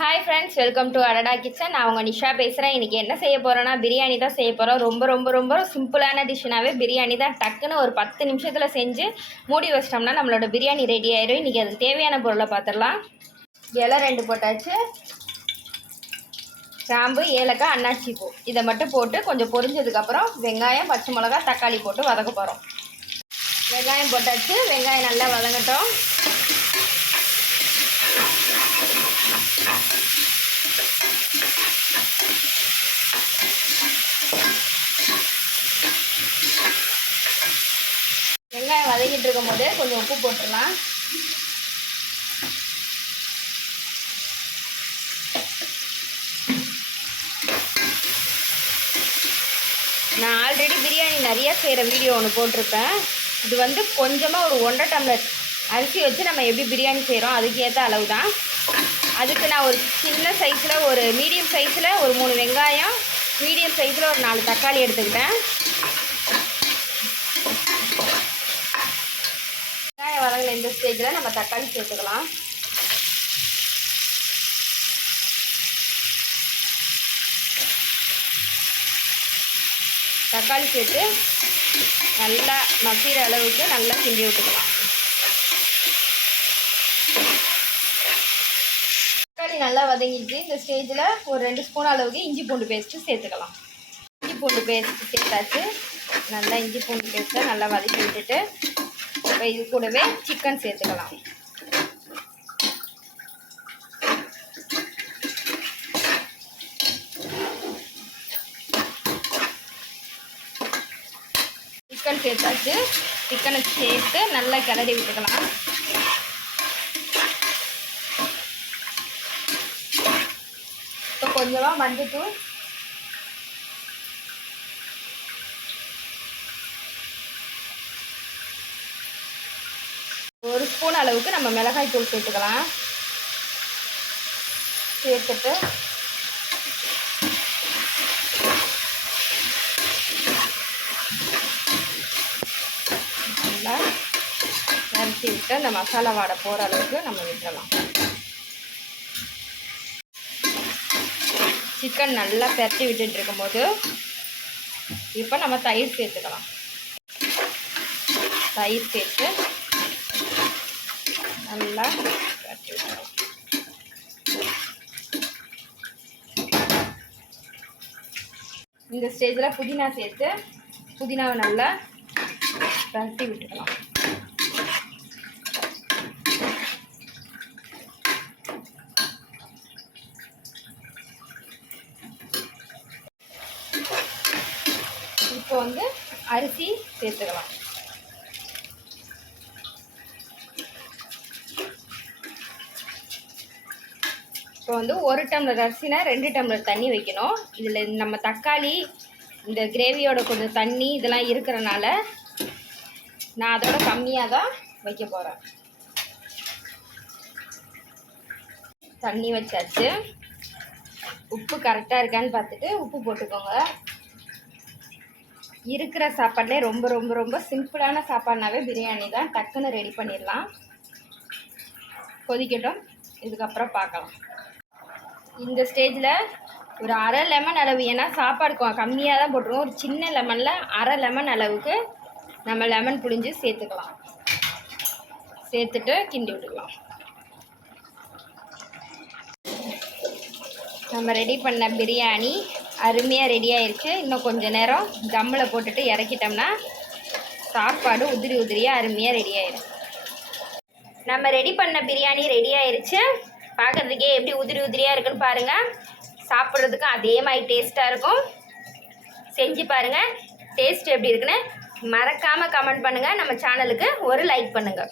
Hi friends welcome to Adada kitchen நான் உங்கள் நிஷா பேசுகிறேன் இன்றைக்கி என்ன செய்ய போகிறோன்னா பிரியாணி தான் செய்ய போகிறோம் ரொம்ப ரொம்ப ரொம்ப சிம்பிளான டிஷ்னாவே பிரியாணி தான். டக்குன்னு ஒரு பத்து நிமிஷத்தில் செஞ்சு மூடி வச்சிட்டோம்னா நம்மளோட பிரியாணி ரெடி ஆயிடும் இன்றைக்கி அதுக்கு தேவையான பொருளை பார்த்துடலாம் இலை ரெண்டு போட்டாச்சு. கிராம்பு ஏலக்காய் அன்னாச்சி பூ. இதை மட்டும் போட்டு கொஞ்சம் பொரிஞ்சதுக்கப்புறம் வெங்காயம் பச்சை மிளகா தக்காளி போட்டு வதக்க போகிறோம் வெங்காயம் போட்டாச்சு. வெங்காயம் நல்லா வதங்கட்டும். வெங்காயம் வதங்கிட்டு இருக்கும் போது கொஞ்சம் உப்பு போட்டுடலாம். நான் ஆல்ரெடி பிரியாணி நிறைய செய்கிற வீடியோ ஒன்று போட்டிருப்பேன். இது வந்து கொஞ்சமாக ஒரு ஒன்றரை டம்ளர் அரிசி வச்சு நம்ம எப்படி பிரியாணி செய்கிறோம் அதுக்கேற்ற அளவு தான் அதுக்கு நான் ஒரு சின்ன சைஸில் ஒரு மீடியம் சைஸில் ஒரு மூணு வெங்காயம் மீடியம் சைஸில் ஒரு நாலு தக்காளி எடுத்துக்கிட்டேன். வெங்காயம் வதங்கின இந்த ஸ்டேஜில் நம்ம தக்காளி சேர்த்துக்கலாம். தக்காளி சேர்த்து நல்லா மசிகிற அளவுக்கு நல்லா கிண்டி விட்டுக்கலாம். நல்லா வதங்கிட்டு இந்த ஸ்டேஜில் ஒரு ரெண்டு ஸ்பூன் அளவுக்கு இஞ்சி பூண்டு பேஸ்ட்டு சேர்த்துக்கலாம். இஞ்சி பூண்டு பேஸ்ட்டு சேர்த்தாச்சு. நல்லா இஞ்சி பூண்டு பேஸ்ட்டை நல்லா வதக்கி விட்டுட்டு இப்போ இது கூடவே சிக்கன் சேர்த்துக்கலாம். சிக்கன் சேர்த்தாச்சு. சிக்கனை சேர்த்து நல்லா கிளறி விட்டுக்கலாம். கொஞ்சமாக மஞ்சத்தூள். ஒரு ஸ்பூன் அளவுக்கு நம்ம மிளகாய் தூள் சேர்த்துக்கலாம். சேர்த்துட்டு. நல்லா நிறுத்தி விட்டு அந்த மசாலா வாடை போகிற அளவுக்கு நம்ம விட்டுறலாம். சிக்கன் நல்லா பெரட்டி விட்டுட்டு இருக்கும்போது இப்போ நம்ம தயிர் சேர்த்துக்கலாம். தயிர் சேர்த்து நல்லா பெரட்டி விட்டுக்கலாம். இந்த ஸ்டேஜில் புதினா சேர்த்து புதினாவை நல்லா பரட்டி விட்டுக்கலாம். இப்போ வந்து அரிசி சேர்த்துக்கலாம். இப்போ வந்து ஒரு டம்ளர் அரிசினா ரெண்டு டம்ளர் தண்ணி வைக்கணும். இதில் நம்ம தக்காளி இந்த கிரேவியோட கொஞ்சம் தண்ணி இதெல்லாம் இருக்கிறனால நான் அதோட கம்மியாக தான் வைக்க போகிறேன் தண்ணி வச்சாச்சு. உப்பு கரெக்டாக இருக்கான்னு பார்த்துட்டு உப்பு போட்டுக்கோங்க. இருக்கிற சாப்பாடுலே ரொம்ப ரொம்ப ரொம்ப சிம்பிளான சாப்பாடுனாவே பிரியாணி தான். டக்குன்னு ரெடி பண்ணிடலாம். கொதிக்கட்டும். இதுக்கப்புறம் பார்க்கலாம். இந்த ஸ்டேஜில் ஒரு அரை லெமன் அளவு ஏன்னா சாப்பாடு கம்மியாக தான் போட்டுருவோம். ஒரு சின்ன லெமனில் அரை லெமன் அளவுக்கு நம்ம லெமன் புழிஞ்சு சேர்த்துக்கலாம். சேர்த்துட்டு கிண்டி விட்டுக்கலாம். நம்ம ரெடி பண்ண பிரியாணி அருமையாக ரெடி இருக்குது இன்னும் கொஞ்சம் நேரம் தம்மில் போட்டுட்டு இறக்கிட்டோம்னா சாப்பாடு உதிரி உதிரியாக அருமையாக ரெடி ஆயிடும் நம்ம ரெடி பண்ண பிரியாணி ரெடி ஆயிடுச்சு பார்க்குறதுக்கே எப்படி உதிரி உதிரியாக இருக்குன்னு பாருங்கள் சாப்பிட்றதுக்கும் அதே மாதிரி டேஸ்ட்டாக இருக்கும். செஞ்சு பாருங்கள் டேஸ்ட் எப்படி இருக்குன்னு மறக்காமல் கமெண்ட் பண்ணுங்கள் நம்ம சேனலுக்கு ஒரு லைக் பண்ணுங்கள்